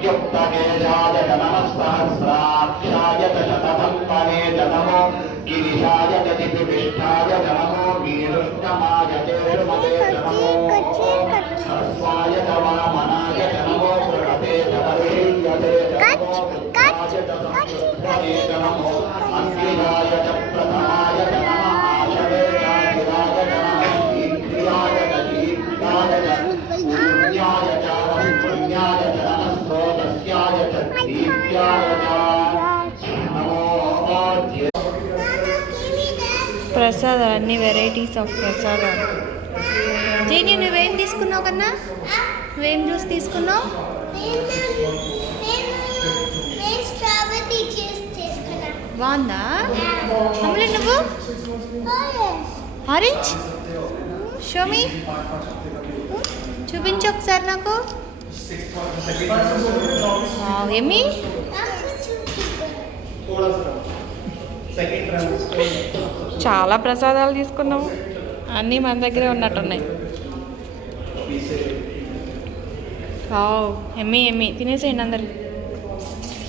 प्रत्युक्तकेशाय च नमः सहस्राक्षाय च शततं परे च नमो गिरिशाय च दिपिष्ठाय च नमो वीरुष्टमाय चेषुमते च नमो ह्रस्वाय च वामनाय च नमो वृषभे च वर्षीयते च नमो वृद्धाय च संयुक्तये च नमो अन्विराय च प्रथमाय च नमः आशवे चाचिराय च नमः इंद्रियाय च दीप्ताय च पुण्याय च पुण्याय च नमः स्रोतस्याय च दीप्याय च नमो ప్రసాదాలు అన్ని వెరైటీస్ ఆఫ్ ప్రసాదాలు. జీని నువ్వేం తీసుకున్నావు కన్నా? నువ్వేం జ్యూస్ తీసుకున్నావు? బాగుందా అమలే? నువ్వు ఆరెంజ్ షోమి చూపించు ఒకసారి నాకు. ఏమి చాలా ప్రసాదాలు తీసుకున్నాము, అన్నీ మన దగ్గరే ఉన్నట్టున్నాయి. ఎమ్మి ఎమ్మి తినేసేయండి అందరు.